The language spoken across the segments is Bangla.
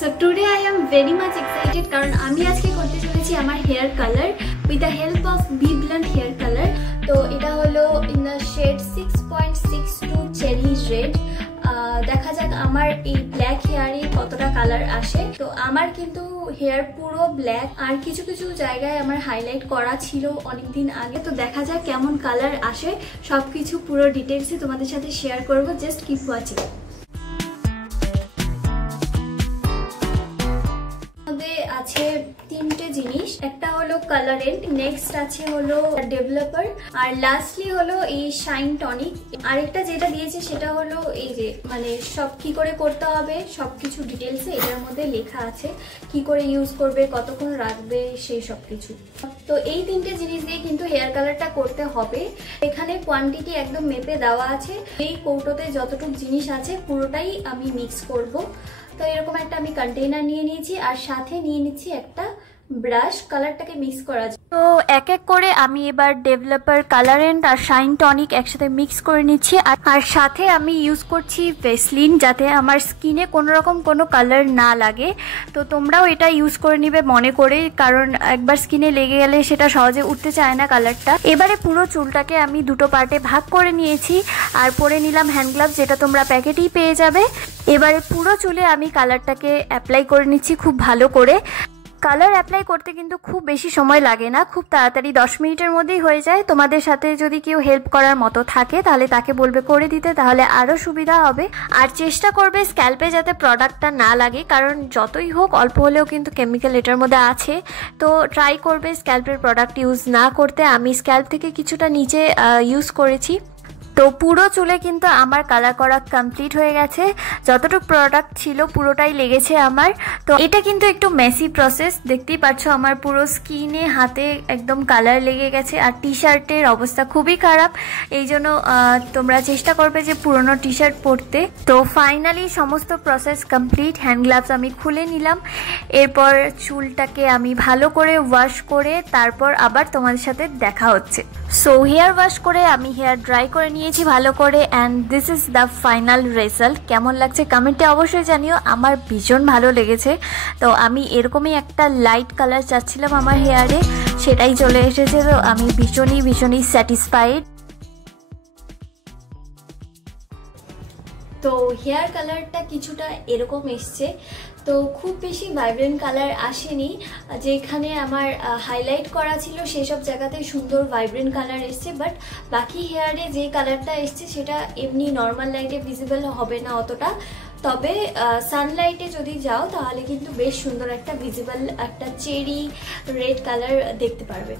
So today I am very much excited কারণ আমি আজকে করতে চলেছি আমার hair colour with the help of BBlunt hair color। তো এটা হলো in the shade 6.62 cherry red। দেখা যাক আমার এই ব্ল্যাক হেয়ারে কতটা কালার আসে। তো আমার কিন্তু হেয়ার পুরো ব্ল্যাক, আর কিছু কিছু জায়গায় আমার হাইলাইট করা ছিল অনেকদিন আগে। তো দেখা যাক কেমন কালার আসে, সবকিছু পুরো ডিটেইলসে তোমাদের সাথে শেয়ার করব। Just keep watching. আছে তিনটে জিনিস, একটা হলো কালারেন্ট, নেক্সট আছে হলো ডেভেলপার, আর লাস্টলি হলো এই শাইন টনিক। আরেকটা যেটা দিয়েছে সেটা হলো এই যে মানে সব কি করে করতে হবে সবকিছু ডিটেলসে এটার মধ্যে লেখা আছে, কি করে ইউজ করবে, কতক্ষণ রাখবে, সেই সব কিছু। তো এই তিনটে জিনিস দিয়ে কিন্তু হেয়ার কালারটা করতে হবে। এখানে কোয়ান্টিটি একদম মেপে দেওয়া আছে। এই কৌটোতে যতটুকু জিনিস আছে পুরোটাই আমি মিক্স করব। তো এরকম একটা আমি কন্টেইনার নিয়ে নিয়েছি, আর সাথে নিয়ে নিচ্ছি একটা ব্রাশ কালারটাকে মিক্স করার জন্য। তো এক এক করে আমি এবার ডেভেলপার, কালারেন্ট আর শাইন টনিক একসাথে মিক্স করে নিচ্ছি, আর সাথে আমি ইউজ করছি ভেসলিন, যাতে আমার স্কিনে কোনোরকম কোনো কালার না লাগে। তো তোমরাও এটা ইউজ করে নিবে মনে করে, কারণ একবার স্কিনে লেগে গেলে সেটা সহজে উঠতে চায় না কালারটা। এবারে পুরো চুলটাকে আমি দুটো পার্টে ভাগ করে নিয়েছি, আর পরে নিলাম হ্যান্ড গ্লাভস, যেটা তোমরা প্যাকেটেই পেয়ে যাবে। এবারে পুরো চুলে আমি কালারটাকে অ্যাপ্লাই করে নিচ্ছি খুব ভালো করে। কালার অ্যাপ্লাই করতে কিন্তু খুব বেশি সময় লাগে না, খুব তাড়াতাড়ি 10 মিনিটের মধ্যেই হয়ে যায়। তোমাদের সাথে যদি কেউ হেল্প করার মতো থাকে তাহলে তাকে বলবে করে দিতে, তাহলে আরও সুবিধা হবে। আর চেষ্টা করবে স্ক্যাল্পে যাতে প্রোডাক্টটা না লাগে, কারণ যতই হোক অল্প হলেও কিন্তু কেমিক্যাল এটার মধ্যে আছে। তো ট্রাই করবে স্ক্যাল্পের প্রোডাক্ট ইউজ না করতে। আমি স্ক্যাল্প থেকে কিছুটা নিচে ইউজ করেছি। তো পুরো চুলে কিন্তু আমার কালার করা কমপ্লিট হয়ে গেছে, যতটুকু প্রোডাক্ট ছিল পুরোটাই লেগেছে আমার। তো এটা কিন্তু একটু মেসি প্রসেস, দেখতেই পাচ্ছ আমার পুরো স্কিনে, হাতে একদম কালার লেগে গেছে, আর টি শার্টের অবস্থা খুবই খারাপ। এই জন্য তোমরা চেষ্টা করবে যে পুরনো টি শার্ট পরতে। তো ফাইনালি সমস্ত প্রসেস কমপ্লিট। হ্যান্ড গ্লাভস আমি খুলে নিলাম। এরপর চুলটাকে আমি ভালো করে ওয়াশ করে তারপর আবার তোমাদের সাথে দেখা হচ্ছে। সো হেয়ার ওয়াশ করে আমি হেয়ার ড্রাই করে নিয়েছি ভালো করে, and this is the final result. কেমন লাগছে কমেন্টে অবশ্যই জানিও, আমার ভীষণ ভালো লেগেছে। তো আমি এরকমই একটা লাইট কালার চাচ্ছিলাম আমার হেয়ারে, সেটাই চলে এসেছে। তো আমি ভীষণই স্যাটিসফাইড। তো হেয়ার কালারটা কিছুটা এরকম এসছে, তো খুব বেশি ভাইব্রেন্ট কালার আসেনি। যেখানে আমার হাইলাইট করা ছিল সেসব জায়গাতে সুন্দর ভাইব্রেন্ট কালার এসছে, বাট বাকি হেয়ারে যে কালারটা এসছে সেটা এমনি নর্মাল লাইটে ভিজিবল হবে না অতটা। তবে সানলাইটে যদি যাও তাহলে কিন্তু বেশ সুন্দর একটা ভিজিবল একটা চেরি রেড কালার দেখতে পারবে।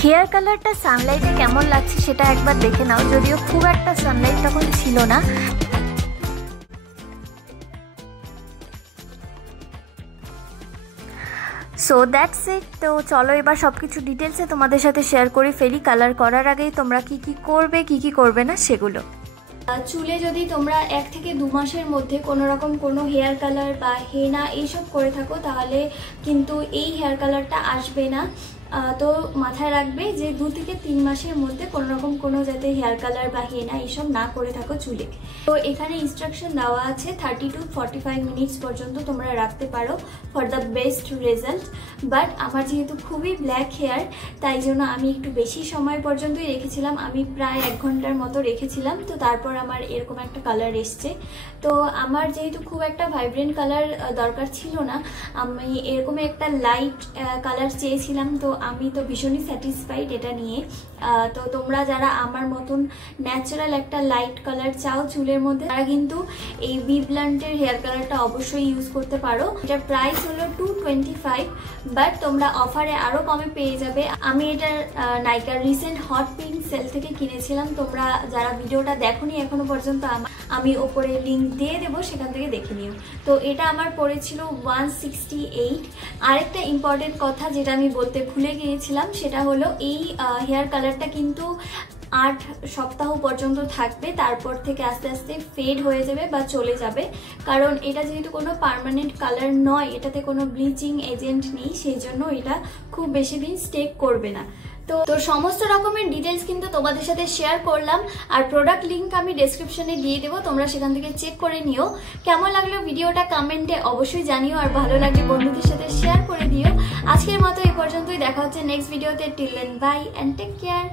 হেয়ার কালারটা সানলাইটে কেমন লাগছে সেটা একবার দেখে নাও, যদিও খুব একটা সানলাইট তখন ছিল না। So that's it. তো চলো এবার সব কিছু ডিটেলসে তোমাদের সাথে শেয়ার করে ফেলি। কালার করার আগেই তোমরা কি করবে কি করবে না সেগুলো। চুলে যদি তোমরা 1 থেকে 2 মাসের মধ্যে কোনো রকম কোনো হেয়ার কালার বা হেনা এইসব করে থাকো তাহলে কিন্তু এই হেয়ার কালারটা আসবে না। তো মাথায় রাখবে যে 2 থেকে 3 মাসের মধ্যে কোনো রকম কোনো যাতে হেয়ার কালার বা হেনা এইসব না করে থাকো চুলে। তো এখানে ইনস্ট্রাকশন দেওয়া আছে 30 to 45 মিনিটস পর্যন্ত তোমরা রাখতে পারো for the best result. But আমার যেহেতু খুবই ব্ল্যাক হেয়ার তাই জন্য আমি একটু বেশি সময় পর্যন্তই রেখেছিলাম, আমি প্রায় 1 ঘন্টার মতো রেখেছিলাম। তো তারপর আমার এরকম একটা কালার এসছে। তো আমার যেহেতু খুব একটা ভাইব্রেন্ট কালার দরকার ছিল না, আমি এরকম একটা লাইট কালার চেয়েছিলাম। তো আমি তো ভীষণই স্যাটিসফাইড এটা নিয়ে। তো তোমরা যারা আমার মতন ন্যাচারাল একটা লাইট কালার চাও চুলের মধ্যে, তারা কিন্তু এই BBluntের হেয়ার কালারটা অবশ্যই ইউজ করতে পারো। এটার প্রাইস হলো 225, বাট তোমরা অফারে আরও কমে পেয়ে যাবে। আমি এটার নাইকার রিসেন্ট হট পিঙ্ক সেল থেকে কিনেছিলাম। তোমরা যারা ভিডিওটা দেখোনি এখনো পর্যন্ত আমি ওপরে লিঙ্ক দিয়ে দেবো, সেখান থেকে দেখে নিও। তো এটা আমার পড়েছিল 168। আরেকটা ইম্পর্টেন্ট কথা যেটা আমি বলতে ভুলে গিয়েছিলাম সেটা হলো এই হেয়ার কালারটা কিন্তু 8 সপ্তাহ পর্যন্ত থাকবে, তারপর থেকে আস্তে আস্তে ফেড হয়ে যাবে বা চলে যাবে। কারণ এটা যেহেতু কোনো পার্মানেন্ট কালার নয়, এটাতে কোনো ব্লিচিং এজেন্ট নেই, সেই জন্য এটা খুব বেশি দিন স্টে করবে না। তো সমস্ত রকমের ডিটেলস কিন্তু তোমাদের সাথে শেয়ার করলাম, আর প্রোডাক্ট লিংক আমি ডেসক্রিপশনে দিয়ে দেবো, তোমরা সেখান থেকে চেক করে নিও। কেমন লাগলো ভিডিওটা কমেন্টে অবশ্যই জানিও, আর ভালো লাগলে বন্ধুদের সাথে শেয়ার করে দিও। আজকের মতো এই পর্যন্তই, দেখা হচ্ছে নেক্সট ভিডিওতে। Till then bye and take care.